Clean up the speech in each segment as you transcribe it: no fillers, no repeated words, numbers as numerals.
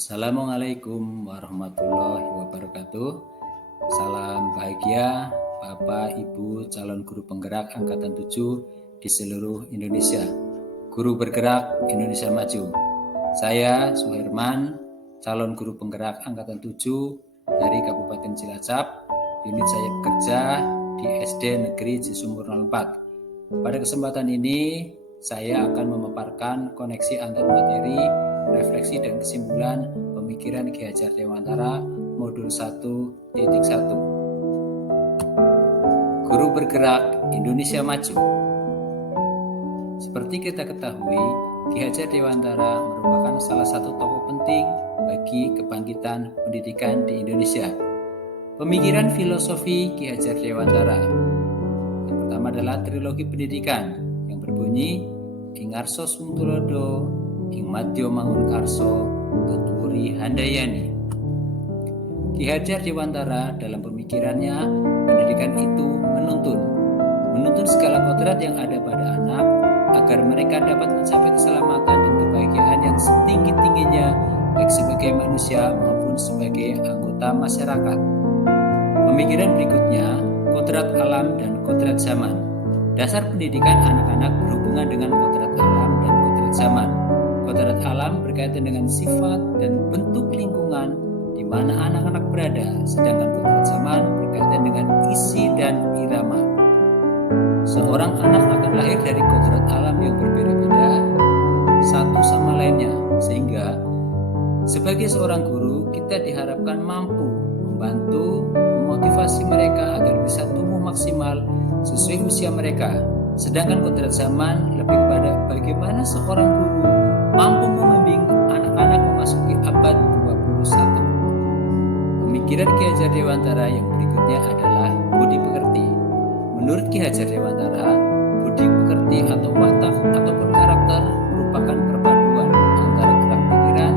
Assalamualaikum warahmatullahi wabarakatuh. Salam bahagia Bapak Ibu calon guru penggerak angkatan 7 di seluruh Indonesia. Guru bergerak Indonesia Maju. Saya Suherman, calon guru penggerak angkatan 7 dari Kabupaten Cilacap. Unit saya bekerja di SD Negeri Cisumur 04. Pada kesempatan ini saya akan memaparkan koneksi antar materi, refleksi dan kesimpulan pemikiran Ki Hajar Dewantara modul 1.1. Guru bergerak Indonesia Maju. Seperti kita ketahui, Ki Hajar Dewantara merupakan salah satu tokoh penting bagi kebangkitan pendidikan di Indonesia. Pemikiran filosofi Ki Hajar Dewantara. Yang pertama adalah trilogi pendidikan yang berbunyi Ing Arso Sungtulodo, Ing Madyo Mangunkarso, Tuturi Handayani. Ki Hajar Dewantara dalam pemikirannya, pendidikan itu menuntun segala kodrat yang ada pada anak agar mereka dapat mencapai keselamatan dan kebahagiaan yang setinggi-tingginya baik sebagai manusia maupun sebagai anggota masyarakat. Pemikiran berikutnya, kodrat alam dan kodrat zaman. Dasar pendidikan anak-anak berhubungan dengan kodrat alam dan kodrat zaman. Kodrat alam berkaitan dengan sifat dan bentuk lingkungan di mana anak-anak berada, sedangkan kodrat zaman berkaitan dengan isi dan irama. Seorang anak akan lahir dari kodrat alam yang berbeda-beda satu sama lainnya, sehingga sebagai seorang guru kita diharapkan mampu membantu memotivasi mereka agar bisa tumbuh maksimal sesuai usia mereka. Sedangkan kodrat zaman lebih kepada bagaimana seorang guru mampu membimbing anak-anak memasuki abad 21. Pemikiran Ki Hajar Dewantara yang berikutnya adalah budi pekerti. Menurut Ki Hajar Dewantara, budi pekerti atau watak ataupun karakter merupakan perpaduan antara gerak pikiran,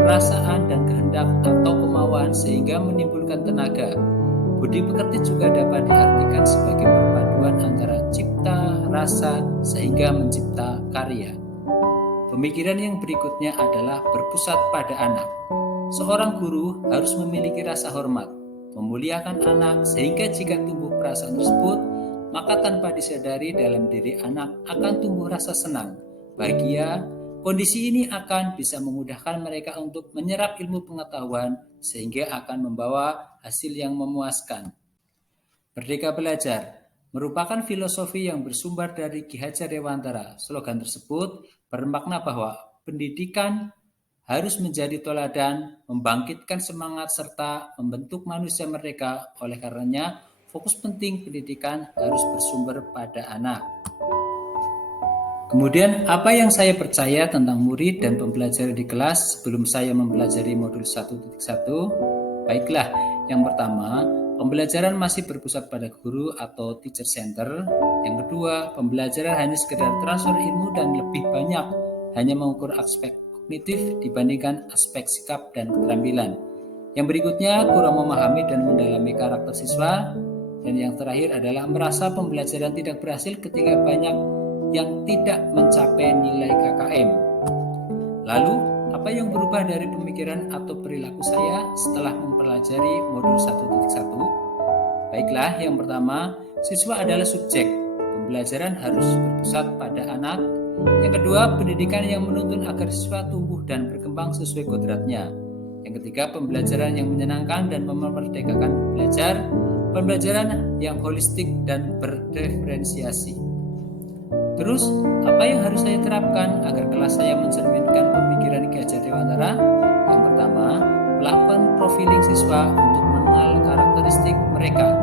perasaan dan kehendak atau kemauan sehingga menimbulkan tenaga. Budi pekerti juga dapat diartikan sebagai perpaduan antara cipta, rasa, sehingga mencipta karya. Pemikiran yang berikutnya adalah berpusat pada anak. Seorang guru harus memiliki rasa hormat, memuliakan anak, sehingga jika tumbuh perasaan tersebut, maka tanpa disadari dalam diri anak akan tumbuh rasa senang, bahagia. Kondisi ini akan bisa memudahkan mereka untuk menyerap ilmu pengetahuan sehingga akan membawa hasil yang memuaskan. Merdeka Belajar merupakan filosofi yang bersumber dari Ki Hajar Dewantara. Slogan tersebut bermakna bahwa pendidikan harus menjadi teladan, membangkitkan semangat serta membentuk manusia merdeka. Oleh karenanya, fokus penting pendidikan harus bersumber pada anak. Kemudian, apa yang saya percaya tentang murid dan pembelajaran di kelas sebelum saya mempelajari modul 1.1? Baiklah, yang pertama, pembelajaran masih berpusat pada guru atau teacher center. Yang kedua, pembelajaran hanya sekedar transfer ilmu dan lebih banyak hanya mengukur aspek kognitif dibandingkan aspek sikap dan keterampilan. Yang berikutnya, kurang memahami dan mendalami karakter siswa. Dan yang terakhir adalah merasa pembelajaran tidak berhasil ketika banyak yang tidak mencapai nilai KKM. Lalu, apa yang berubah dari pemikiran atau perilaku saya setelah mempelajari modul 1.1? Baiklah, yang pertama, siswa adalah subjek. Pembelajaran harus berpusat pada anak. Yang kedua, pendidikan yang menuntun agar siswa tumbuh dan berkembang sesuai kodratnya. Yang ketiga, pembelajaran yang menyenangkan dan memerdekakan belajar. Pembelajaran yang holistik dan berdiferensiasi. Terus, apa yang harus saya terapkan agar kelas saya mencerminkan pemikiran Ki Hajar Dewantara? Yang pertama, melakukan profiling siswa untuk mengenal karakteristik mereka.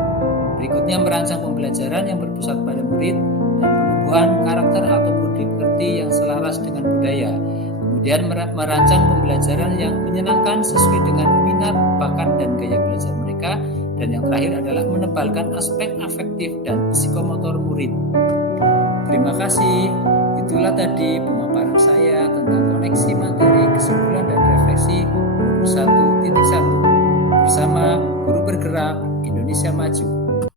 Berikutnya, merancang pembelajaran yang berpusat pada murid dan penumbuhan karakter atau budi pekerti yang selaras dengan budaya. Kemudian, merancang pembelajaran yang menyenangkan sesuai dengan minat, bakat, dan gaya belajar mereka. Dan yang terakhir adalah menebalkan aspek afektif dan psikomotor murid. Terima kasih. Itulah tadi pemaparan saya tentang koneksi materi, kesimpulan dan refleksi modul 1.1 bersama Guru Bergerak Indonesia Maju.